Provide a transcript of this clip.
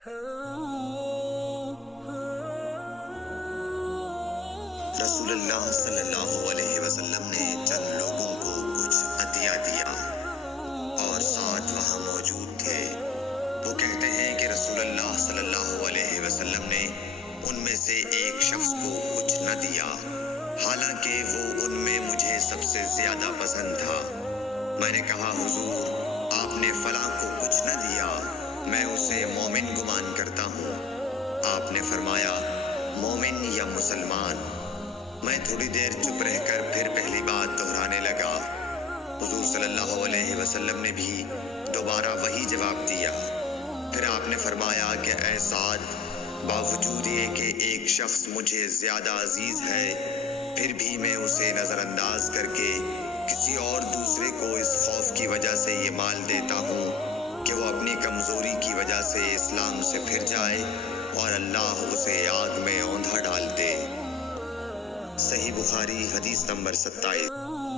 رسول اللہ صلی اللہ علیہ وسلم نے چند لوگوں کو کچھ عطیہ دیا اور ساتھ وہاں موجود تھے۔ وہ کہتے ہیں کہ رسول اللہ صلی اللہ علیہ وسلم نے ان میں سے ایک شخص کو کچھ نہ دیا، حالانکہ وہ ان میں مجھے سب سے زیادہ پسند تھا۔ میں نے کہا حضور، آپ نے فلاں کو کچھ نہ دیا، میں اسے مومن گمان کرتا ہوں۔ آپ نے فرمایا مومن یا مسلمان؟ میں تھوڑی دیر چپ رہ کر پھر پہلی بات دہرانے لگا۔ حضور صلی اللہ علیہ وسلم نے بھی دوبارہ وہی جواب دیا۔ پھر آپ نے فرمایا کہ اے سعد، باوجود یہ کہ ایک شخص مجھے زیادہ عزیز ہے، پھر بھی میں اسے نظر انداز کر کے کسی اور دوسرے کو اس خوف کی وجہ سے یہ مال دیتا ہوں کہ وہ اپنی کمزوری کی وجہ سے اسلام سے پھر جائے اور اللہ اسے آگ میں اوندھا ڈال دے۔ صحیح بخاری حدیث نمبر 27۔